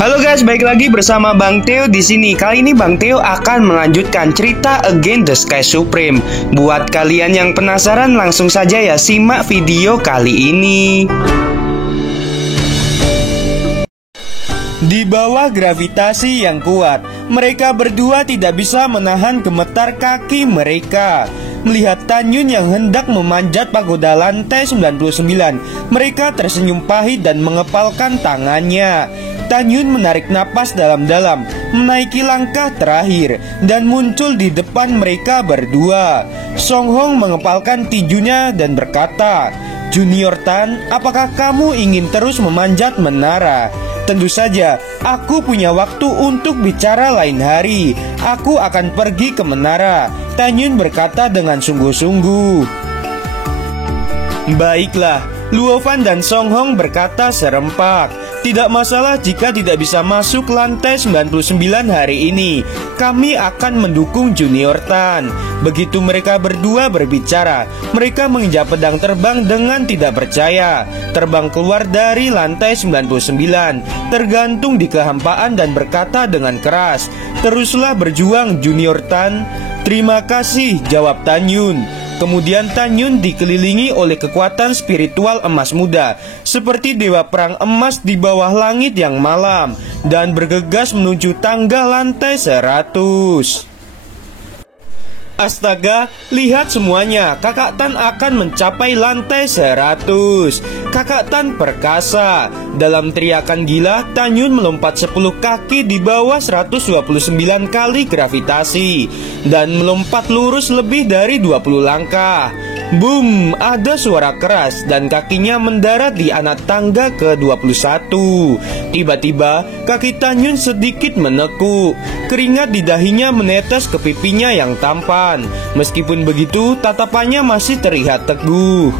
Halo guys, balik lagi bersama Bang Theo di sini. Kali ini Bang Theo akan melanjutkan cerita Against the Sky Supreme. Buat kalian yang penasaran, langsung saja ya simak video kali ini. Di bawah gravitasi yang kuat, mereka berdua tidak bisa menahan gemetar kaki mereka. Melihat Tanyun yang hendak memanjat pagoda lantai 99, mereka tersenyum pahit dan mengepalkan tangannya. Tanyun menarik napas dalam-dalam, menaiki langkah terakhir, dan muncul di depan mereka berdua. Song Hong mengepalkan tinjunya dan berkata, "Junior Tan, apakah kamu ingin terus memanjat menara? Tentu saja, aku punya waktu untuk bicara lain hari. Aku akan pergi ke menara," Tanyun berkata dengan sungguh-sungguh. "Baiklah," Luo Fan dan Song Hong berkata serempak. "Tidak masalah jika tidak bisa masuk lantai 99 hari ini. Kami akan mendukung Junior Tan." Begitu mereka berdua berbicara, mereka menginjak pedang terbang dengan tidak percaya. Terbang keluar dari lantai 99, tergantung di kehampaan dan berkata dengan keras, "Teruslah berjuang Junior Tan." "Terima kasih," jawab Tanyun. Kemudian Tanyun dikelilingi oleh kekuatan spiritual emas muda, seperti dewa perang emas di bawah langit yang malam, dan bergegas menuju tangga lantai 100. "Astaga, lihat semuanya, Kakak Tan akan mencapai lantai 100. Kakak Tan perkasa." Dalam teriakan gila, Tanyun melompat 10 kaki di bawah 129 kali gravitasi dan melompat lurus lebih dari 20 langkah. Boom, ada suara keras dan kakinya mendarat di anak tangga ke-21. Tiba-tiba, kaki Tanyun sedikit menekuk. Keringat di dahinya menetes ke pipinya yang tampan. Meskipun begitu, tatapannya masih terlihat teguh.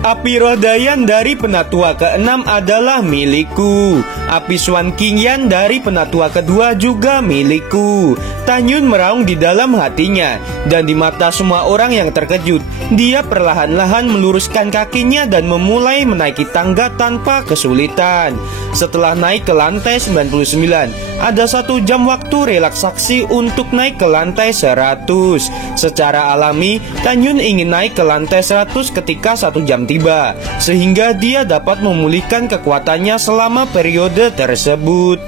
"Api roh Dayan dari Penatua ke-6 adalah milikku. Api Swan King Yan dari Penatua kedua juga milikku." Tanyun meraung di dalam hatinya, dan di mata semua orang yang terkejut, dia perlahan-lahan meluruskan kakinya dan memulai menaiki tangga tanpa kesulitan. Setelah naik ke lantai 99, ada 1 jam waktu relaksasi untuk naik ke lantai 100. Secara alami, Tanyun ingin naik ke lantai 100 ketika 1 jam tiba, sehingga dia dapat memulihkan kekuatannya selama periode tersebut.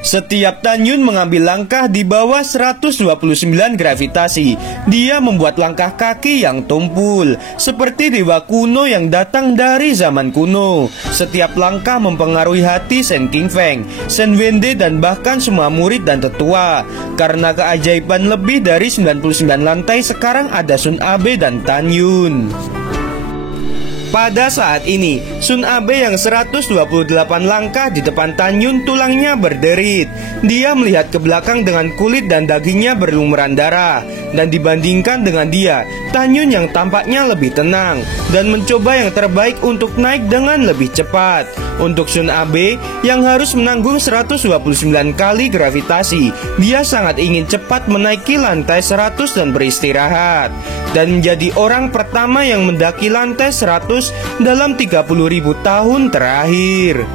Setiap Tanyun mengambil langkah di bawah 129 gravitasi, dia membuat langkah kaki yang tumpul, seperti dewa kuno yang datang dari zaman kuno. Setiap langkah mempengaruhi hati Shen Qingfeng, Shen Wende, dan bahkan semua murid dan tetua. Karena keajaiban lebih dari 99 lantai, sekarang ada Sun Abe dan Tanyun. Pada saat ini, Sun Abe yang 128 langkah di depan Tanyun tulangnya berderit. Dia melihat ke belakang dengan kulit dan dagingnya berlumuran darah. Dan dibandingkan dengan dia, Tanyun yang tampaknya lebih tenang dan mencoba yang terbaik untuk naik dengan lebih cepat. Untuk Sun Abe yang harus menanggung 129 kali gravitasi, dia sangat ingin cepat menaiki lantai 100 dan beristirahat, dan menjadi orang pertama yang mendaki lantai 100 dalam 30.000 tahun terakhir.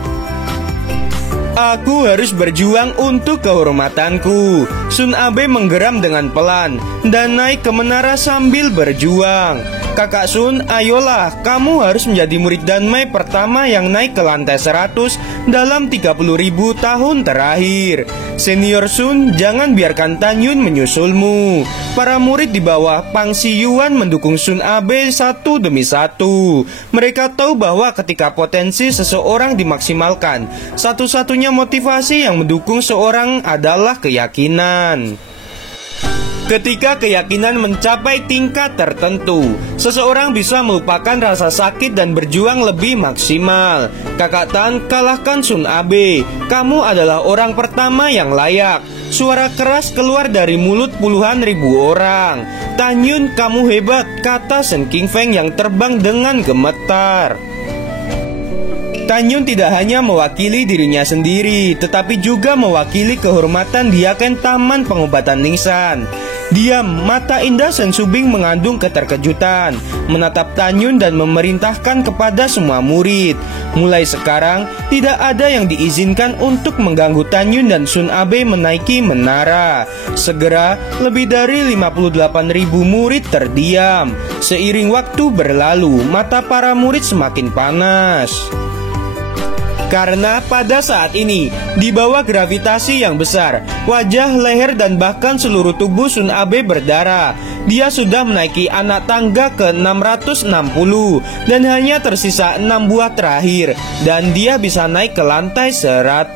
"Aku harus berjuang untuk kehormatanku." Sun Abe menggeram dengan pelan dan naik ke menara sambil berjuang. "Kakak Sun, ayolah, kamu harus menjadi murid Danmai pertama yang naik ke lantai 100 dalam 30.000 tahun terakhir. Senior Sun, jangan biarkan Tanyun menyusulmu." Para murid di bawah Pang Siyuan mendukung Sun Abe satu demi satu. Mereka tahu bahwa ketika potensi seseorang dimaksimalkan, satu-satunya motivasi yang mendukung seorang adalah keyakinan. Ketika keyakinan mencapai tingkat tertentu, seseorang bisa melupakan rasa sakit dan berjuang lebih maksimal. "Kakak Tan, kalahkan Sun Abe. Kamu adalah orang pertama yang layak." Suara keras keluar dari mulut puluhan ribu orang. "Tanyun, kamu hebat," kata Shen Qingfeng yang terbang dengan gemetar. Tanyun tidak hanya mewakili dirinya sendiri, tetapi juga mewakili kehormatan Diaken Taman Pengobatan Ningxan. Diam, mata indah Sen Subing mengandung keterkejutan, menatap Tan Yun dan memerintahkan kepada semua murid. Mulai sekarang, tidak ada yang diizinkan untuk mengganggu Tan Yun dan Sun Abe menaiki menara. Segera, lebih dari 58.000 murid terdiam. Seiring waktu berlalu, mata para murid semakin panas. Karena pada saat ini, di bawah gravitasi yang besar, wajah, leher, dan bahkan seluruh tubuh Sun Abe berdarah. Dia sudah menaiki anak tangga ke 660 dan hanya tersisa 6 buah terakhir, dan dia bisa naik ke lantai 100.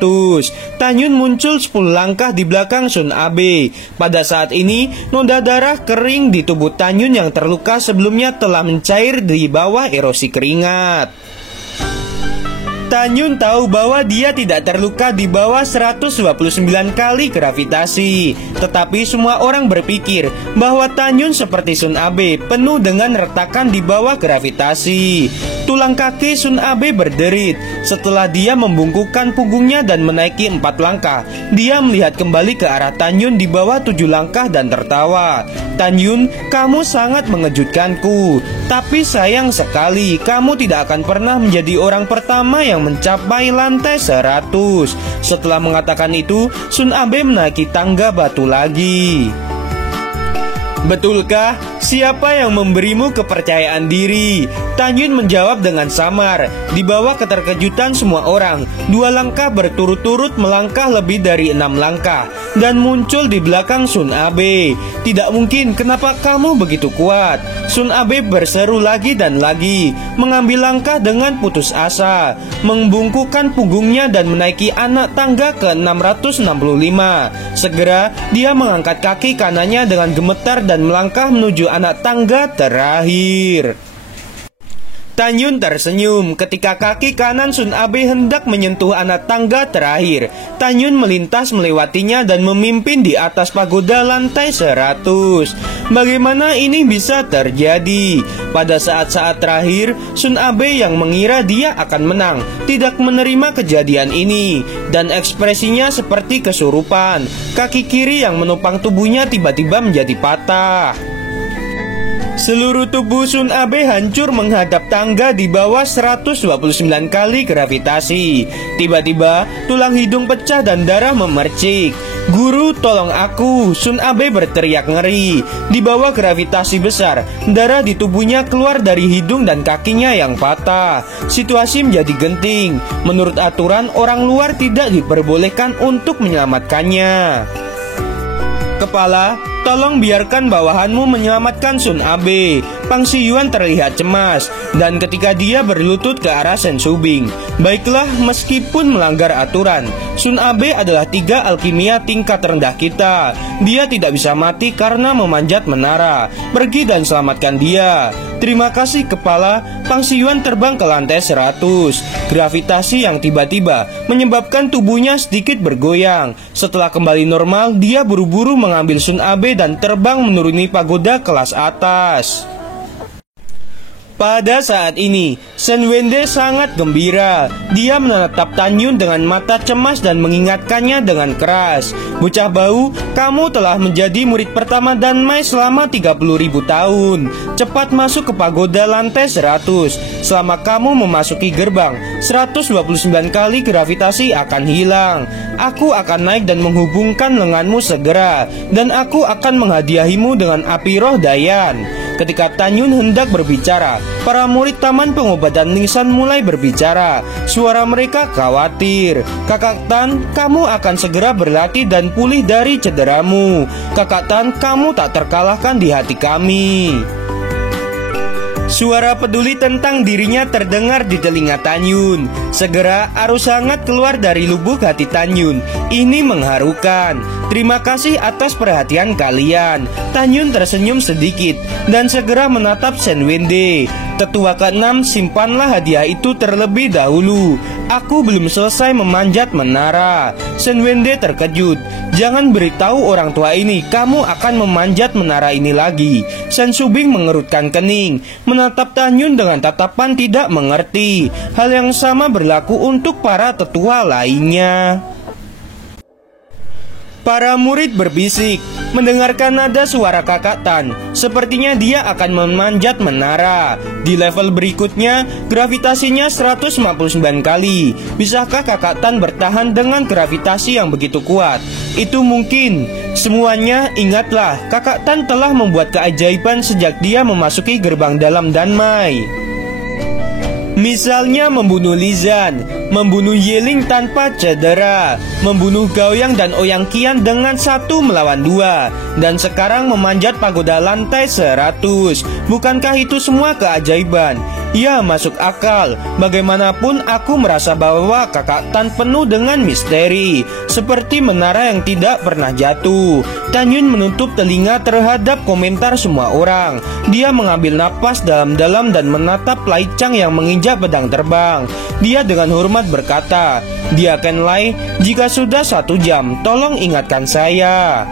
Tan Yun muncul 10 langkah di belakang Sun Abe. Pada saat ini, noda darah kering di tubuh Tan Yun yang terluka sebelumnya telah mencair di bawah erosi keringat. Tan Yun tahu bahwa dia tidak terluka di bawah 129 kali gravitasi. Tetapi semua orang berpikir bahwa Tan Yun seperti Sun Abe, penuh dengan retakan di bawah gravitasi. Tulang kaki Sun Abe berderit. Setelah dia membungkukkan punggungnya dan menaiki 4 langkah, dia melihat kembali ke arah Tan Yun di bawah 7 langkah dan tertawa. Tan Yun, kamu sangat mengejutkanku. Tapi sayang sekali, kamu tidak akan pernah menjadi orang pertama yang mencapai lantai 100. Setelah mengatakan itu, Sun Abe menaiki tangga batu lagi. Betulkah? Siapa yang memberimu kepercayaan diri? Tan Yun menjawab dengan samar. Di bawah keterkejutan semua orang, 2 langkah berturut-turut melangkah lebih dari 6 langkah dan muncul di belakang Sun Abe. Tidak mungkin, kenapa kamu begitu kuat? Sun Abe berseru lagi dan lagi, mengambil langkah dengan putus asa, membungkukkan punggungnya dan menaiki anak tangga ke 665. Segera, dia mengangkat kaki kanannya dengan gemetar dan melangkah menuju anak tangga terakhir. Tan Yun tersenyum ketika kaki kanan Sun Abe hendak menyentuh anak tangga terakhir. Tan Yun melintas melewatinya dan memimpin di atas pagoda lantai 100. Bagaimana ini bisa terjadi? Pada saat-saat terakhir, Sun Abe yang mengira dia akan menang tidak menerima kejadian ini, dan ekspresinya seperti kesurupan. Kaki kiri yang menopang tubuhnya tiba-tiba menjadi patah. Seluruh tubuh Sun Abe hancur menghadap tangga di bawah 129 kali gravitasi. Tiba-tiba tulang hidung pecah dan darah memercik. Guru, tolong aku! Sun Abe berteriak ngeri. Di bawah gravitasi besar, darah di tubuhnya keluar dari hidung dan kakinya yang patah. Situasi menjadi genting. Menurut aturan, orang luar tidak diperbolehkan untuk menyelamatkannya. Kepala, tolong biarkan bawahanmu menyelamatkan Sun Abe. Pang Siyuan terlihat cemas, dan ketika dia berlutut ke arah Sen Subing. Baiklah, meskipun melanggar aturan, Sun Abe adalah 3 alkimia tingkat rendah kita. Dia tidak bisa mati karena memanjat menara. Pergi dan selamatkan dia. Terima kasih, Kepala. Pang Siyuan terbang ke lantai 100. Gravitasi yang tiba-tiba menyebabkan tubuhnya sedikit bergoyang. Setelah kembali normal, dia buru-buru mengambil Sun Abe dan terbang menuruni pagoda kelas atas. Pada saat ini, Sen Wende sangat gembira. Dia menatap Tan Yun dengan mata cemas dan mengingatkannya dengan keras. Bocah bau, kamu telah menjadi murid pertama Danmai selama 30.000 tahun. Cepat masuk ke pagoda lantai 100. Selama kamu memasuki gerbang, 129 kali gravitasi akan hilang. Aku akan naik dan menghubungkan lenganmu segera, dan aku akan menghadiahimu dengan api roh Dayan. Ketika Tan Yun hendak berbicara, para murid Taman Pengobatan Ningsan mulai berbicara. Suara mereka khawatir. Kakak Tan, kamu akan segera berlatih dan pulih dari cederamu. Kakak Tan, kamu tak terkalahkan di hati kami. Suara peduli tentang dirinya terdengar di telinga Tan Yun. Segera arus hangat keluar dari lubuk hati Tan Yun. Ini mengharukan. Terima kasih atas perhatian kalian. Tan Yun tersenyum sedikit dan segera menatap Sen Wende. Tetua ke-6, simpanlah hadiah itu terlebih dahulu. Aku belum selesai memanjat menara. Sen Wende terkejut. Jangan beritahu orang tua ini kamu akan memanjat menara ini lagi. Sen Subing mengerutkan kening, menatap Tan Yun dengan tatapan tidak mengerti. Hal yang sama berlaku untuk para tetua lainnya. Para murid berbisik, Mendengarkan nada suara Kakak Tan, sepertinya dia akan memanjat menara. Di level berikutnya, gravitasinya 159 kali. Bisakah Kakak Tan bertahan dengan gravitasi yang begitu kuat? Itu mungkin. Semuanya ingatlah, Kakak Tan telah membuat keajaiban sejak dia memasuki gerbang dalam Danmai. Misalnya membunuh Lizan, membunuh Yeling tanpa cedera, membunuh Gaoyang dan Ouyang Qian dengan 1 melawan 2, dan sekarang memanjat pagoda lantai 100. Bukankah itu semua keajaiban? Ya, masuk akal. Bagaimanapun aku merasa bahwa Kakak Tan penuh dengan misteri, seperti menara yang tidak pernah jatuh. Tan Yun menutup telinga terhadap komentar semua orang. Dia mengambil napas dalam-dalam dan menatap Lai Chang yang menginjak pedang terbang. Dia dengan hormat berkata, "Dia Ken Lai, jika sudah 1 jam, tolong ingatkan saya."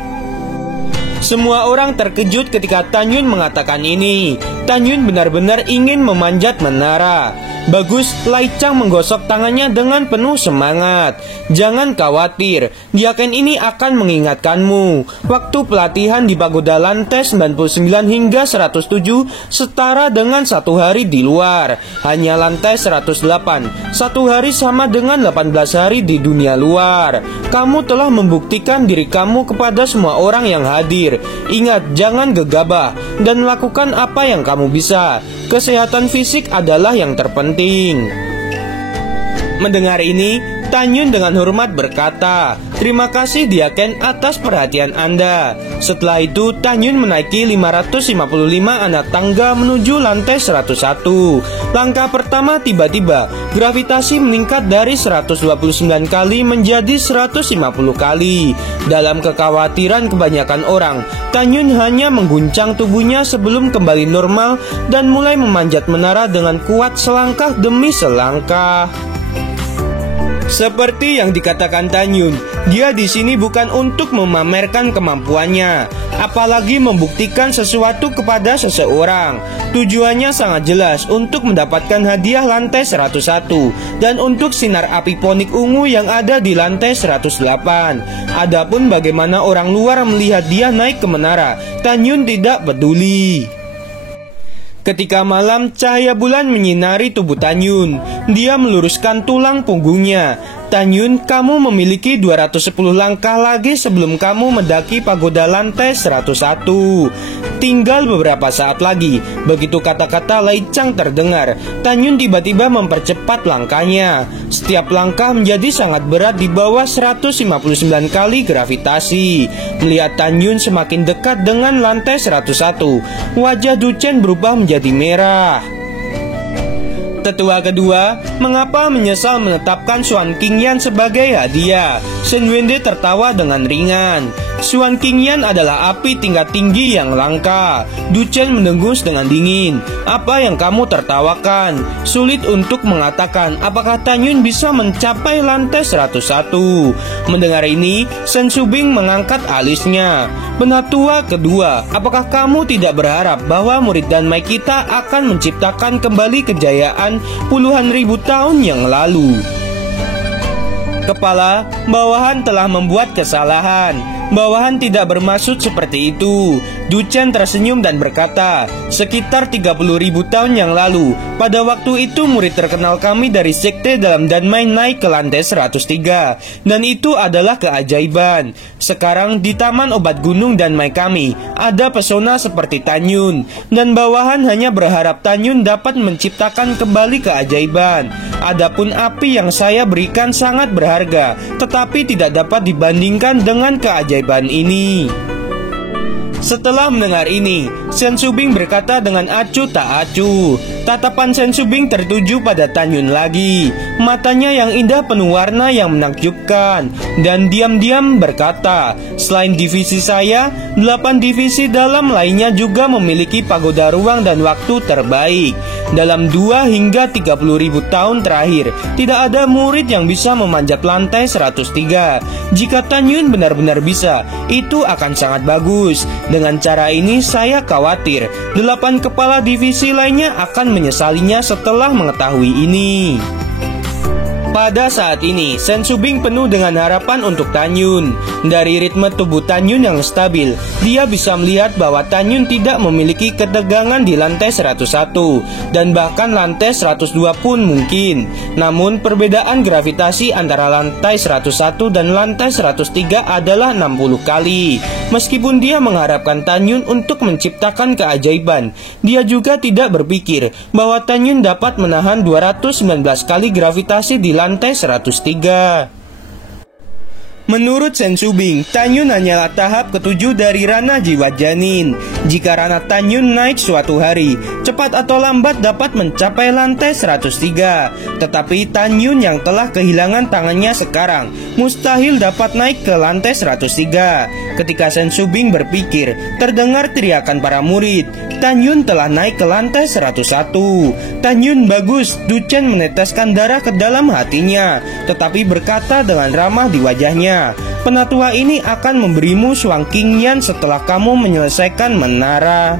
Semua orang terkejut ketika Tan Yun mengatakan ini. Tan Yun benar-benar ingin memanjat menara. Bagus, Lai Chang menggosok tangannya dengan penuh semangat. Jangan khawatir, Diaken ini akan mengingatkanmu. Waktu pelatihan di pagoda lantai 99 hingga 107 setara dengan 1 hari di luar. Hanya lantai 108, 1 hari sama dengan 18 hari di dunia luar. Kamu telah membuktikan diri kamu kepada semua orang yang hadir. Ingat, jangan gegabah dan lakukan apa yang kamu bisa. Kesehatan fisik adalah yang terpenting. Mendengar ini, Tan Yun dengan hormat berkata, "Terima kasih Diaken atas perhatian Anda." Setelah itu, Tan Yun menaiki 555 anak tangga menuju lantai 101. Langkah pertama tiba-tiba, gravitasi meningkat dari 129 kali menjadi 150 kali. Dalam kekhawatiran kebanyakan orang, Tan Yun hanya mengguncang tubuhnya sebelum kembali normal dan mulai memanjat menara dengan kuat selangkah demi selangkah. Seperti yang dikatakan Tan Yun, dia di sini bukan untuk memamerkan kemampuannya, apalagi membuktikan sesuatu kepada seseorang. Tujuannya sangat jelas, untuk mendapatkan hadiah lantai 101 dan untuk sinar api ponik ungu yang ada di lantai 108. Adapun bagaimana orang luar melihat dia naik ke menara, Tan Yun tidak peduli. Ketika malam, cahaya bulan menyinari tubuh Tan Yun. Dia meluruskan tulang punggungnya. "Tan Yun, kamu memiliki 210 langkah lagi sebelum kamu mendaki pagoda lantai 101. Tinggal beberapa saat lagi." Begitu kata-kata Lai Chang terdengar, Tan Yun tiba-tiba mempercepat langkahnya. Setiap langkah menjadi sangat berat di bawah 159 kali gravitasi. Melihat Tan Yun semakin dekat dengan lantai 101, wajah Du Chen berubah menjadi merah. Tetua kedua, mengapa menyesal menetapkan Xuan Qingyan sebagai hadiah? Shen Wende tertawa dengan ringan. Xuan Qingyan adalah api tingkat tinggi yang langka. Du Chen mendengus dengan dingin. Apa yang kamu tertawakan? Sulit untuk mengatakan apakah Tan Yun bisa mencapai lantai 101. Mendengar ini, Shen Subing mengangkat alisnya. Penatua kedua, apakah kamu tidak berharap bahwa murid Danmai kita akan menciptakan kembali kejayaan puluhan ribu tahun yang lalu? Kepala, bawahan telah membuat kesalahan. Bawahan tidak bermaksud seperti itu. Du Chen tersenyum dan berkata, "Sekitar 30.000 tahun yang lalu, pada waktu itu murid terkenal kami dari sekte dalam Danmai naik ke lantai 103. Dan itu adalah keajaiban. Sekarang di taman obat gunung Danmai kami, ada pesona seperti Tan Yun. Dan bawahan hanya berharap Tan Yun dapat menciptakan kembali keajaiban. Adapun api yang saya berikan sangat berharga, tetapi tidak dapat dibandingkan dengan keajaiban ini." Setelah mendengar ini, Shen Subing berkata dengan acuh tak acuh. Tatapan Shen Subing tertuju pada Tan Yun lagi. Matanya yang indah penuh warna yang menakjubkan. Dan diam-diam berkata, "Selain divisi saya, 8 divisi dalam lainnya juga memiliki pagoda ruang dan waktu terbaik. Dalam 2 hingga 30.000 tahun terakhir, tidak ada murid yang bisa memanjat lantai 103. Jika Tan Yun benar-benar bisa, itu akan sangat bagus. Dengan cara ini saya khawatir 8 kepala divisi lainnya akan menyesalinya setelah mengetahui ini." Pada saat ini, Shen Subing penuh dengan harapan untuk Tan Yun. Dari ritme tubuh Tan Yun yang stabil, dia bisa melihat bahwa Tan Yun tidak memiliki ketegangan di lantai 101 dan bahkan lantai 102 pun mungkin. Namun perbedaan gravitasi antara lantai 101 dan lantai 103 adalah 60 kali. Meskipun dia mengharapkan Tan Yun untuk menciptakan keajaiban, dia juga tidak berpikir bahwa Tan Yun dapat menahan 219 kali gravitasi di lantai 103. Menurut Shen Shubing, Tan Yun hanyalah tahap ketujuh dari ranah jiwa janin. Jika ranah Tan Yun naik suatu hari, cepat atau lambat dapat mencapai lantai 103. Tetapi Tan Yun yang telah kehilangan tangannya sekarang mustahil dapat naik ke lantai 103. Ketika Shen Shubing berpikir, terdengar teriakan para murid. Tan Yun telah naik ke lantai 101. Tan Yun bagus, Du Chen meneteskan darah ke dalam hatinya, tetapi berkata dengan ramah di wajahnya, "Penatua ini akan memberimu Shuang Qingyan setelah kamu menyelesaikan menara."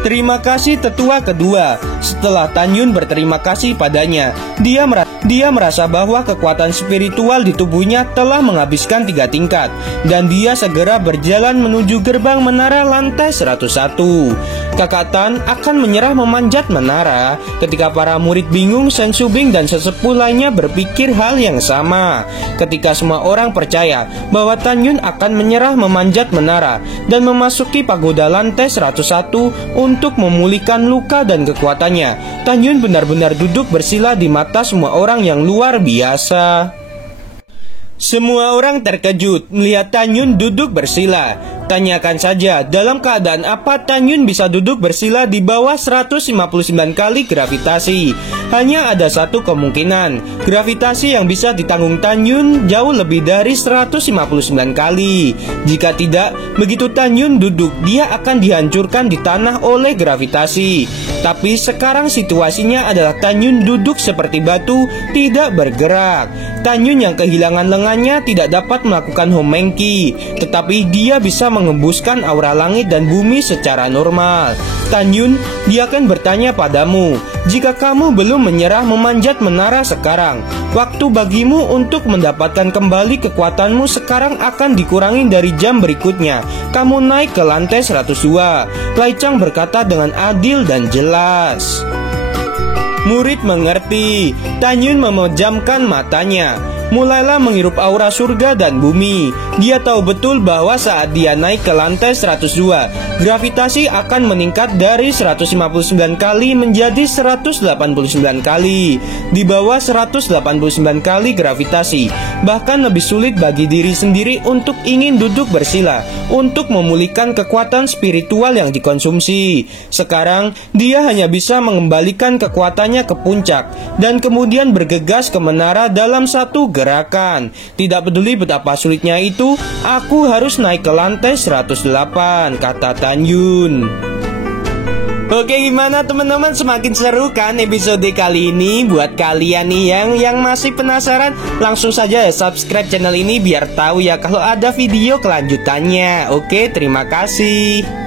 Terima kasih tetua kedua. Setelah Tan Yun berterima kasih padanya, dia merasa bahwa kekuatan spiritual di tubuhnya telah menghabiskan 3 tingkat, dan dia segera berjalan menuju gerbang menara lantai 101. Kakak Tan akan menyerah memanjat menara. Ketika para murid bingung, Shen Shubing dan sesepuh lainnya berpikir hal yang sama. Ketika semua orang percaya bahwa Tan Yun akan menyerah memanjat menara dan memasuki pagoda lantai 101 untuk memulihkan luka dan kekuatannya, Tan Yun benar-benar duduk bersila di mata semua orang yang luar biasa. Semua orang terkejut melihat Tan Yun duduk bersila. Tanyakan saja, dalam keadaan apa Tan Yun bisa duduk bersila di bawah 159 kali gravitasi? Hanya ada satu kemungkinan, gravitasi yang bisa ditanggung Tan Yun jauh lebih dari 159 kali. Jika tidak, begitu Tan Yun duduk, dia akan dihancurkan di tanah oleh gravitasi. Tapi sekarang situasinya adalah Tan Yun duduk seperti batu, tidak bergerak. Tan Yun yang kehilangan lengannya tidak dapat melakukan homengki, tetapi dia bisa mengembuskan aura langit dan bumi secara normal. Tan Yun, dia akan bertanya padamu, jika kamu belum menyerah memanjat menara sekarang, waktu bagimu untuk mendapatkan kembali kekuatanmu sekarang akan dikurangi dari jam berikutnya. Kamu naik ke lantai 102. Lai Chang berkata dengan adil dan jelas. Murid mengerti. Tan Yun memejamkan matanya, mulailah menghirup aura surga dan bumi. Dia tahu betul bahwa saat dia naik ke lantai 102, gravitasi akan meningkat dari 159 kali menjadi 189 kali. Di bawah 189 kali gravitasi, bahkan lebih sulit bagi diri sendiri untuk ingin duduk bersila, untuk memulihkan kekuatan spiritual yang dikonsumsi. Sekarang, dia hanya bisa mengembalikan kekuatannya ke puncak, dan kemudian bergegas ke menara dalam satu gerakan. Tidak peduli betapa sulitnya itu, aku harus naik ke lantai 108, kata Tan Yun. Oke, gimana teman-teman? Semakin seru kan episode kali ini? Buat kalian nih yang masih penasaran, langsung saja subscribe channel ini biar tahu ya kalau ada video kelanjutannya. Oke, terima kasih.